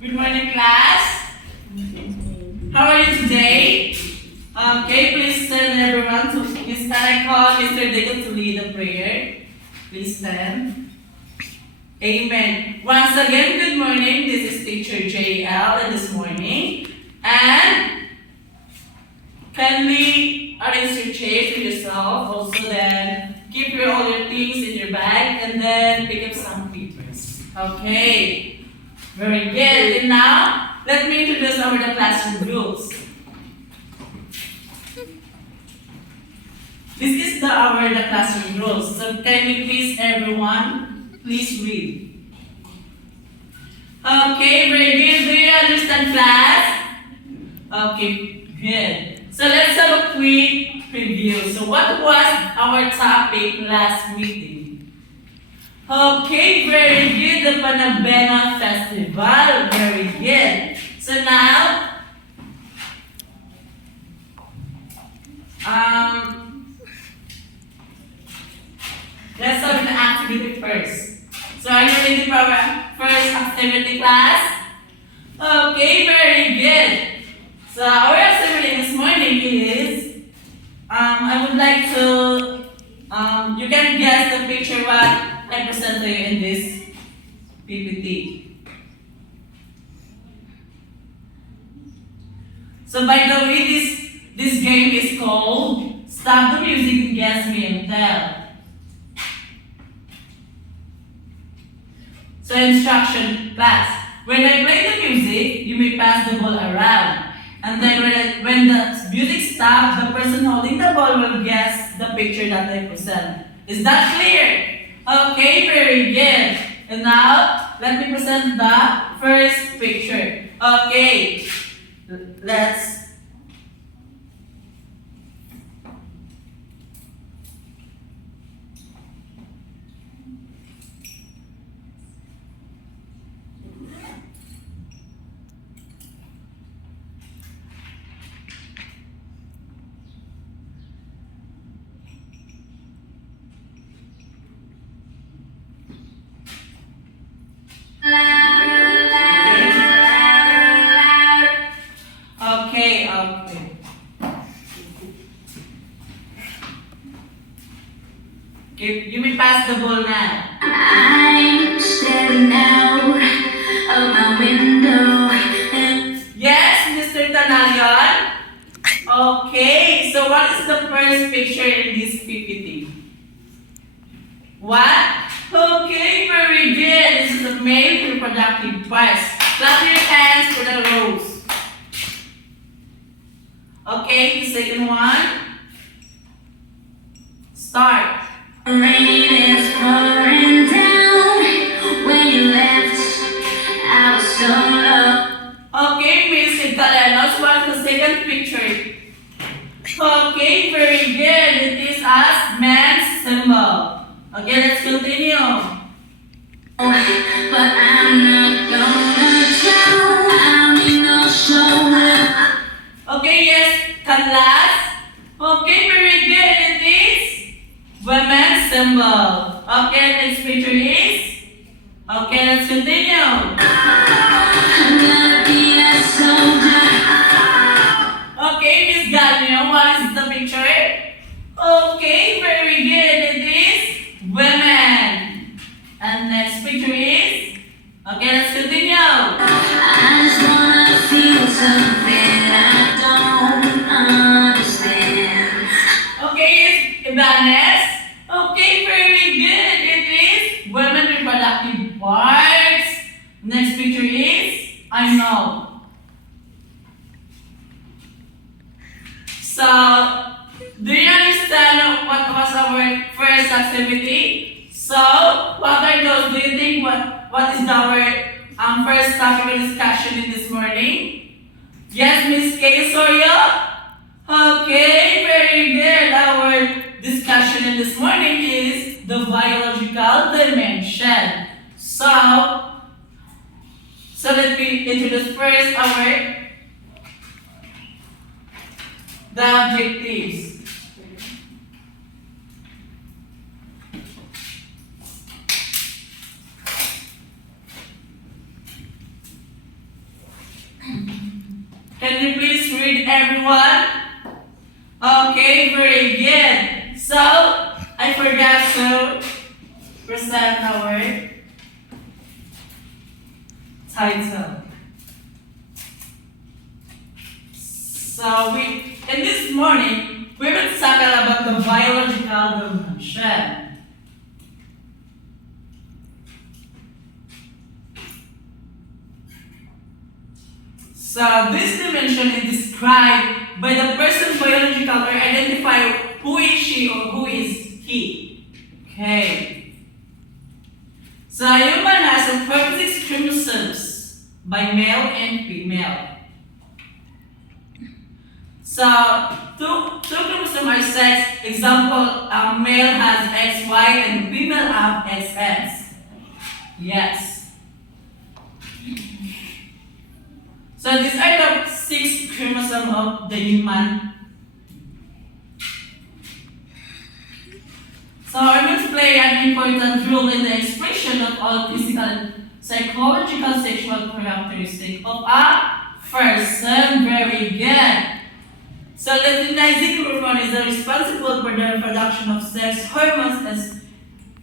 Good morning, class. How are you today? Okay, please stand everyone to Miss I call Mr. Deacon to lead the prayer. Please stand. Amen. Once again, good morning. This is Teacher JL in this morning. And kindly arrange your chair for yourself. Also then, keep all your things in your bag and then pick up some papers. Okay. Very good. And now, let me introduce our the classroom rules. This is the classroom rules. So can you please, everyone, please read. Okay, very good. Do you understand, class? Okay, good. So let's have a quick review. So what was our topic last meeting? Okay, very good. The Panabena Festival. Very good. So now, let's start with the activity first. So are you ready for our first activity, class? Okay, very good. So our activity this morning is, I would like to, you can guess the picture what I present to you in this PPT. So by the way, this game is called Stop the Music and Guess Me and Tell. So instruction class. When I play the music, you may pass the ball around. And then when the music stops, the person holding the ball will guess the picture that I present. Is that clear? Okay, very good. And now, let me present the first picture. Okay, let's Okay. Okay, you may pass the ball now. I'm staring out of my window. Yes, Mr. Tanayon. Okay, so what is the first picture in this PPT? What? Okay, very good. This is the male reproductive parts. Clap your hands for the rows. Okay, the second one. Start. Rain is pouring down. When you left, I was so low. Okay, Miss Italianos, what is the second picture? Okay, very good. It is as man's symbol. Okay, let's continue. But I'm not gonna tell. I'm in no show. Okay, yes, Kanlas. Okay, very good. It is women's symbol. Okay, next picture is. Okay, let's continue. I'm gonna be a soldier. Okay, Miss Galvino, what is the picture? Okay, very good. It is women. And next picture is. Okay, let's continue. I just wanna feel something I don't understand. Okay, yes, Ibanez. Okay, very good. It is women reproductive parts. Next picture is. I know. So, do you understand what was our first activity? So, what are those? Do you think what is our first topic of discussion in this morning? Yes, Miss Kay Sorio? Okay, very good. Our discussion in this morning is the biological dimension. So let me introduce first the objectives. everyone? Okay, very good. So, I forgot to present our title. So, in this morning, we will tackle about the biological dimension. So, this dimension is described by the person biological or identify who is she or who is he. Okay. So, a human has 46 chromosomes by male and female. So, two chromosomes are sex. Example, a male has XY and female have XX. Yes. So these are the 6 chromosomes of the human. So hormones play an important role in the expression of all physical, psychological, sexual characteristics of a person. Very good. So luteinizing hormone is responsible for the production of sex hormones as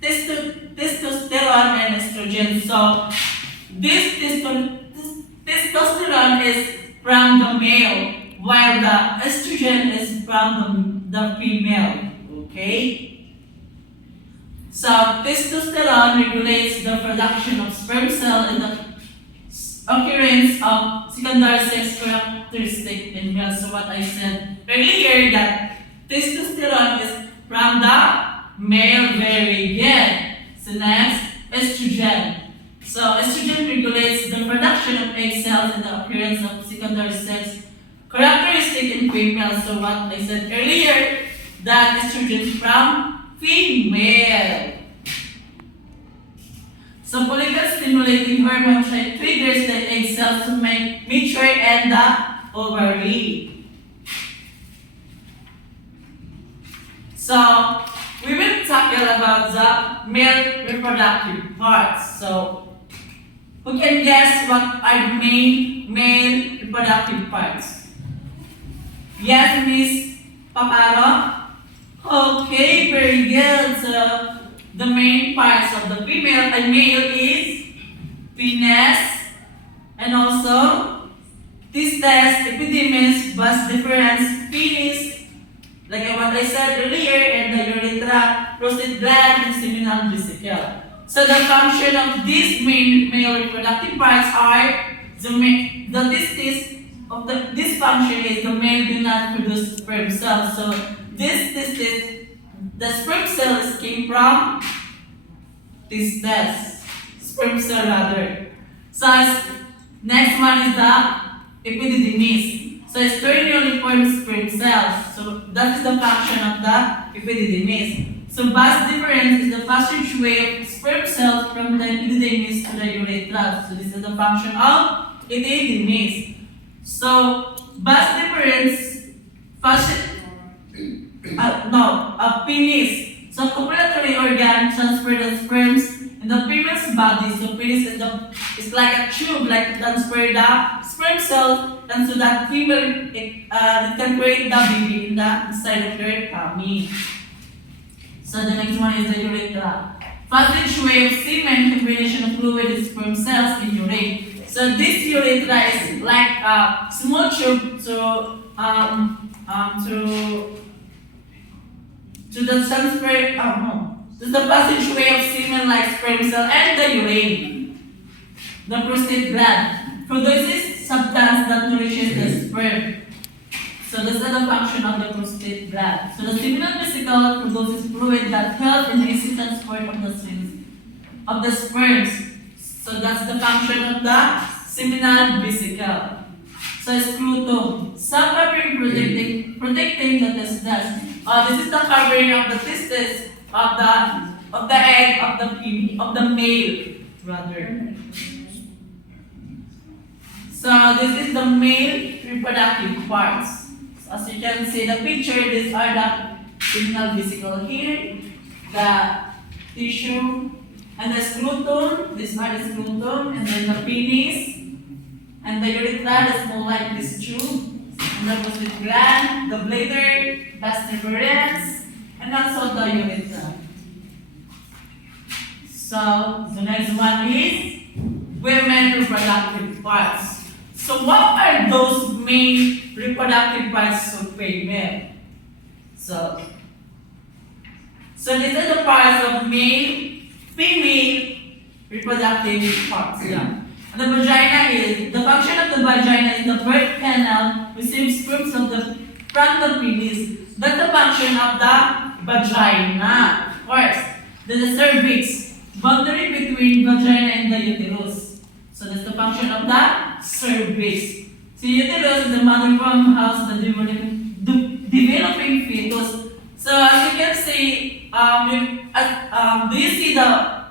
testosterone and estrogen. So this testosterone is from the male, while the estrogen is from the female. Okay? So testosterone regulates the production of sperm cell and the occurrence of secondary sex characteristic in males. So what I said earlier that testosterone is from the male. Very good. So next, estrogen. So estrogen regulates the production of egg cells and the appearance of secondary sex characteristic in females. So what I said earlier that estrogen is from female. So follicle stimulating hormone triggers the egg cells to make mature and the ovary. So we will tackle about the male reproductive parts. So who can guess what are the main male reproductive parts? Yes, Miss Paparo? Okay, very good. So the main parts of the female and male is penis and also testes, epididymis, vas deferens, penis, like what I said earlier, and the urethra, prostate gland, and seminal vesicle. So the function of these main male reproductive parts are the testes of this function is the male do not produce sperm cells. So this testes, the sperm cells came from testes, sperm cell rather. So next one is the epididymis. So externally formed sperm cells. So that is the function of the epididymis. So vas deferens is the passageway of sperm cells from the epididymis to the urethra. So this is the function of epididymis. So vas deferens penis. So copulatory organ transfer the sperms in the female's body. So penis is like a tube, like transfer the sperm cell, and so that female it can create the baby in the inside of her tummy. So the next one is the urethra. Passageway of semen, combination of fluid and sperm cells in urine. So this urethra is like a small tube to the transfer. To the passageway of semen like sperm cell and the urine. The prostate gland produces substance that nourishes the sperm. So this is the function of the prostate gland. So the seminal vesicle produces fluid that helps in the easy transport of the sperms. So that's the function of the seminal vesicle. So scrotum, some covering protecting the testes. This is the covering of the testes of the egg of the male rather. So this is the male reproductive parts. As you can see the picture, these are the seminal vesicle here, the tissue, and the scrotum. These are the scrotum, and then the penis, and the urethra is more like this tube, the positive gland, the bladder, perseverance, and also the urethra. So the next one is women reproductive parts. So what are those main reproductive parts of female? So these are the parts of male, female reproductive parts. Yeah. And the vagina is, the function of the vagina is the birth canal receives sperms from the penis. That's the function of the vagina. Of course, there's the cervix, boundary between vagina and the uterus. So that's the function of the cervix. So uterus is the mother womb house the developing fetus. So as you can see, do you see the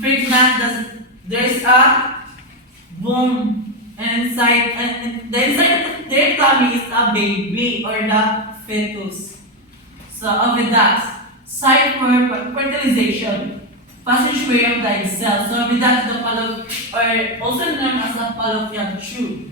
pregnant? There's a womb, and inside, and the inside of their tummy is a baby or the fetus. So oviduct, site for fertilization, passageway of the cell. So oviduct is the or also known as the fallopian tube.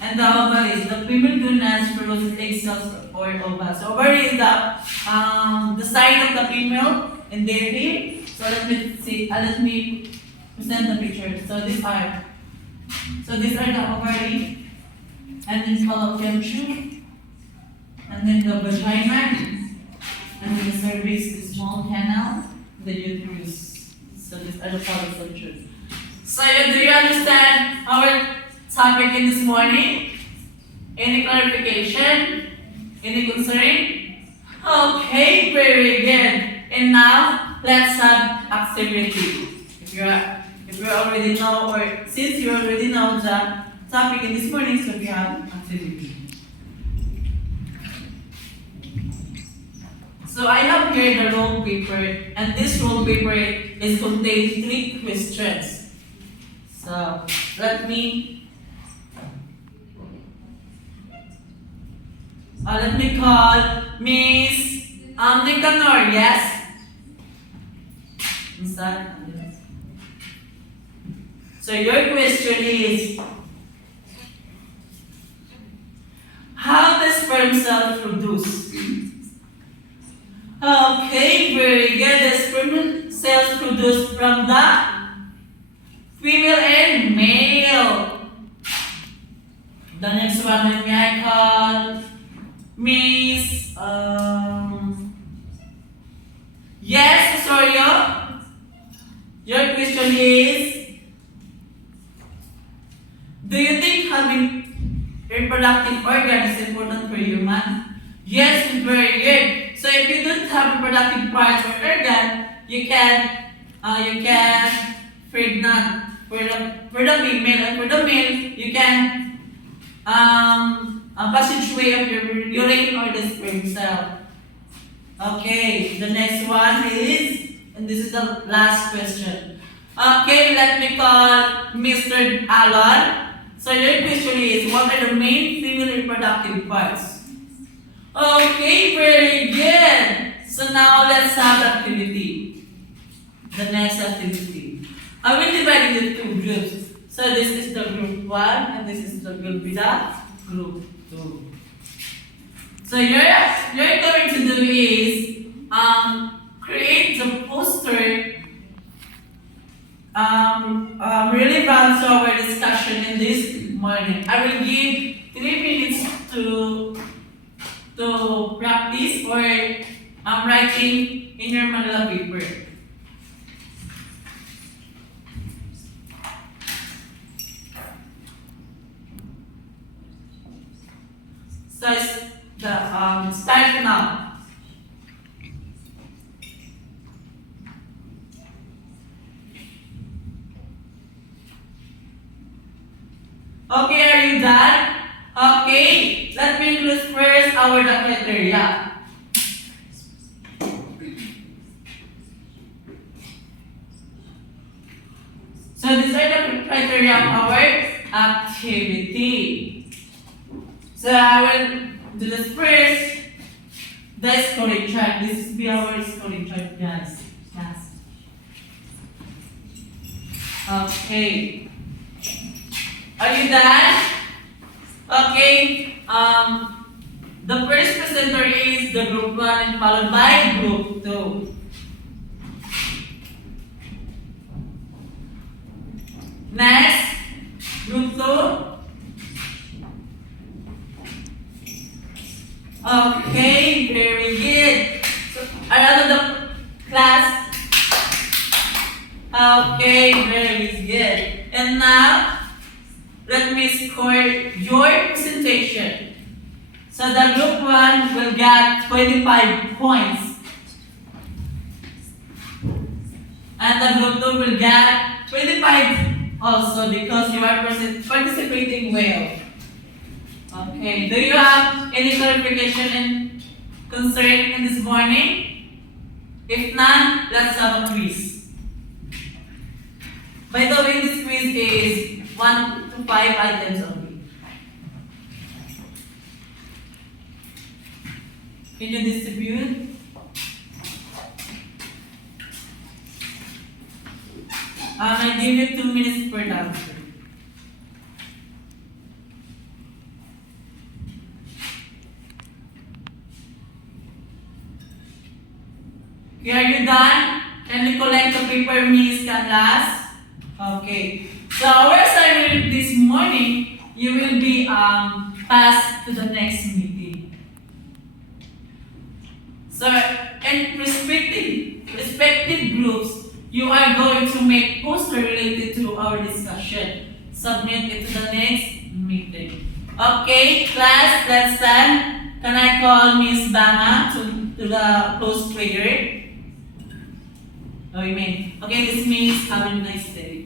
And the ovaries, the female gonads produces egg cells or ova. So ovary is the side of the female in their hip. So let me present the picture. So these are the ovary, and then fallopian tube, and then the vagina, and then the cervix, the small canal, the uterus. So these are the fallopian tube. So do you understand our topic in this morning? Any clarification? Any concern? Okay, very good. And now let's have activity. If you already know, or since you already know the topic in this morning, so we have activity. So I have here the roll paper, and this roll paper is contains 3 questions. So let me call Miss Nicanor. Yes. So your question is, how does sperm cell produce? Okay, very good. The sperm cells produced from the female and male. The next one, let me I call Miss yes, Sorio. Your question is, do you think having reproductive organ is important for human? Yes, very good. So if you don't have reproductive parts or organ, you can pregnant for the female, and for the male you can passageway of your urine or the sperm cell. Okay, the next one is, and this is the last question. Okay, let me call Mr. Alon. So your question is, what are the main female reproductive parts? Okay, very good. So now let's have activity. The next activity. I will divide it into 2 groups. So this is the group 1, and this is the group group 2. So you're going to do is create the poster relevant to our discussion in this morning. I will give 3 minutes to practice or writing in your Manila paper. So start now. Okay, are you done? Okay, let me introduce first our criteria. So these are the criteria of our activity. So I will do this first. The scoring chart. This will be our scoring chart, guys. Yes. Okay. Are you done? Okay, the first presenter is the group 1 and followed by group 2. Next, group 2. Okay, very good. So, around the class. Okay, very good. And now, let me score your presentation. So the group 1 will get 25 points. And the group 2 will get 25 also because you are participating well. Okay, do you have any clarification and concern in this morning? If none, let's have a quiz. By the way, this quiz is 1 to 5 items only. Can you distribute? I give you 2 minutes per answer. Okay, are you done? Can you collect the paper, Miss Canlas? Okay. So our assignment this morning, you will be passed to the next meeting. So, in respective groups, you are going to make poster related to our discussion. Submit it to the next meeting. Okay, class, let's stand. Can I call Miss Bama to the close prayer? Oh, you mean? Okay, this means have a nice day.